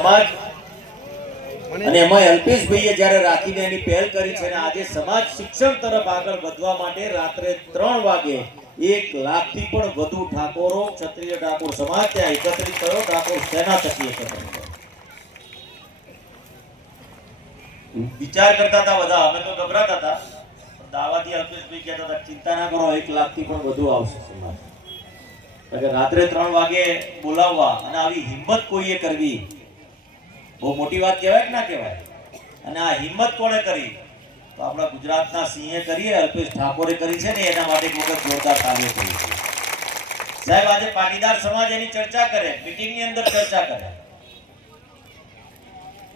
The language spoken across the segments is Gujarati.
સમાજ અને એમાં અલ્પેશભાઈએ જ્યારે રાખીને એની પહેલ કરી છે અને આજે સમાજ શિક્ષણ તરફ આગળ વધવા માટે રાત્રે 3 વાગે 1 લાખથી પણ વધુ ઠાકોરો ક્ષત્રિય ઠાકોર સમાજ ત્યાં એકત્રિત થયો. ઠાકોર સેના થકી એકત્રિત થયો. વિચાર કરતા હતા બધા, અમે તો ગભરાતા હતા. દાવાથી અલ્પેશભાઈ કહેતા હતા ચિંતા ના કરો 1 લાખથી પણ વધુ આવશે સમાજ. રાત્રે 3 વાગે બોલાવવા અને આવી હિંમત કોઈએ કરવી બહુ મોટી વાત કહેવાય કે ના કહેવાય? અને આ હિંમત કોણે કરી? તો આપણા ગુજરાતના સિંહે કરી, અલ્પેશ ઠાકોરે કરી છે ને. એના માટે એક વખત જોરદાર તાળીઓ કરી છે. સાહેબ આજે પાટીદાર સમાજ એની ચર્ચા કરે, મીટિંગની અંદર ચર્ચા કરે.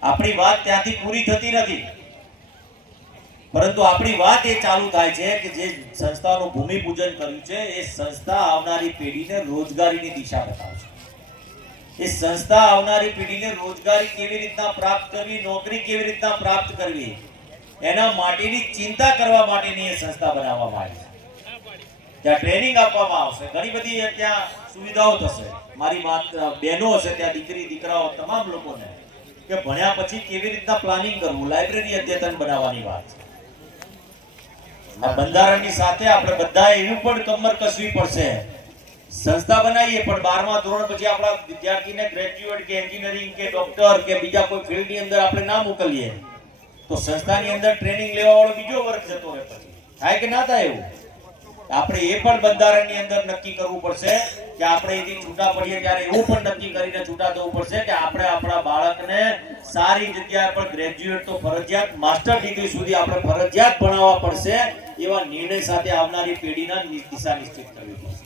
આપણી વાત ત્યાંથી પૂરી થતી નથી, પરંતુ આપણી વાત એ ચાલુ થાય છે કે જે સંસ્થાનું ભૂમિપૂજન કર્યું છે એ સંસ્થા આવનારી પેઢીને રોજગારીની દિશા બતાવશે. એ સંસ્થા આવનારી પેઢીને રોજગારી કેવી રીતના પ્રાપ્ત કરવી, નોકરી કેવી રીતના પ્રાપ્ત કરવી, એના માટેની ચિંતા કરવા માટેની એ સંસ્થા બનાવવામાં આવી છે. ત્યાં ટ્રેનિંગ આપવામાં આવશે, ઘણી બધી ત્યાં સુવિધાઓ થશે. મારી બહેનો હશે ત્યાં, દીકરી દીકરાઓ તમામ લોકોને કે ભણ્યા પછી કેવી રીતના પ્લાનિંગ કરવું, લાઇબ્રેરી અદ્યતન બનાવવાની વાત છે. આ બંધારણની સાથે આપણે બધા એવું પણ કમર કસવી પડશે. સંસ્થા બનાવીએ પણ 12મા ધોરણ પછી આપણા વિદ્યાર્થીને ગ્રેજ્યુએટ કે એન્જિનિયરિંગ કે ડોક્ટર કે બીજા કોઈ ફિલ્ડની અંદર આપણે ના મોકલીએ તો સંસ્થાની અંદર ટ્રેનિંગ લેવા વાળો બીજો વર્ગ જતો રહે. પછી થાય કે ના થાય? એવું આપણે એ પણ બંધારણની અંદર નક્કી કરવું પડશે કે આપણે એથી છૂટા પડીએ ત્યારે એવું પણ નક્કી કરીને છૂટા થવું પડશે કે આપણે આપણા બાળકને સારી જગ્યાએ પણ ગ્રેજ્યુએટ તો ફરજિયાત, માસ્ટર ડિગ્રી સુધી આપણે ફરજિયાત ભણાવવા પડશે. એવા નિર્ણય સાથે આવનારી પેઢીના દિશા નિશ્ચિત કરવી પડશે.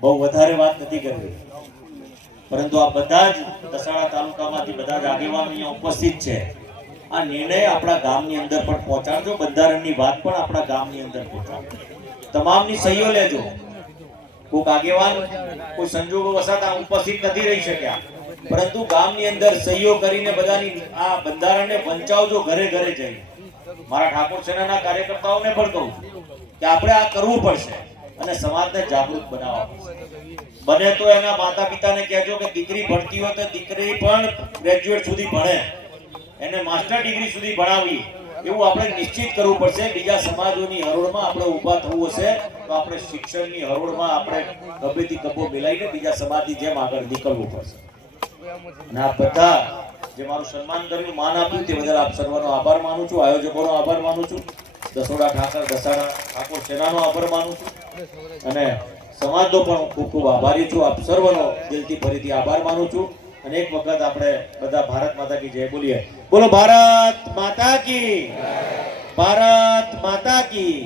બહુ વધારે વાત નથી કરવી, પરંતુ આ બધા જ દસાડા તાલુકામાંથી બધા જ આગેવાનો અહીંયા ઉપસ્થિત છે. આ નિર્ણય આપણા ગામની અંદર પણ પહોંચાડજો. બંધારણની વાત પણ આપણા ગામની અંદર પહોંચાડજો. તમામની સહીઓ લેજો. કોઈક આગેવાન કોઈ સંજોગો વસાત ઉપસ્થિત નથી રહી શક્યા, પરંતુ ગામની અંદર સહીઓ કરીને બધાની આ બંધારણને વંચાવજો ઘરે ઘરે જઈને. મારા ઠાકોર સેનાના કાર્યકર્તાઓને પણ કહું કે આપણે આ કરવું પડશે અને સમાજને જાગૃત બનાવવા પડશે. બને તો એના માતા પિતાને કહેજો કે દીકરી ભણતી હોય તો દીકરી પણ ગ્રેજ્યુએટ સુધી ભણે, એને માસ્ટર ડિગ્રી સુધી ભણાવી, એવું આપણે નિશ્ચિત કરવું પડશે. બીજા સમાજોની હરોળમાં આપણે ઊભા થવું હશે તો આપણે શિક્ષણની હરોળમાં આપણે ગભેથી ગભો મિલાઈને બીજા સમાજની જેમ આગળ નીકળવું પડશે. અને આ બધા જે મારું સન્માન કર્યું, માન આપ્યું તે બદલ આપ સર્વનો આભાર માનું છું. આયોજકોનો આભાર માનું છું. દસોડા ઠાકોર સેનાનો આભાર માનું છું અને સમાજનો પણ ખૂબ ખૂબ આભારી છું. આપ સર્વનો દિલથી ફરીથી આભાર માનું છું. અને એક વખત આપણે બધા ભારત માતા કી જય બોલીએ. બોલો ભારત માતા કી, ભારત માતા કી.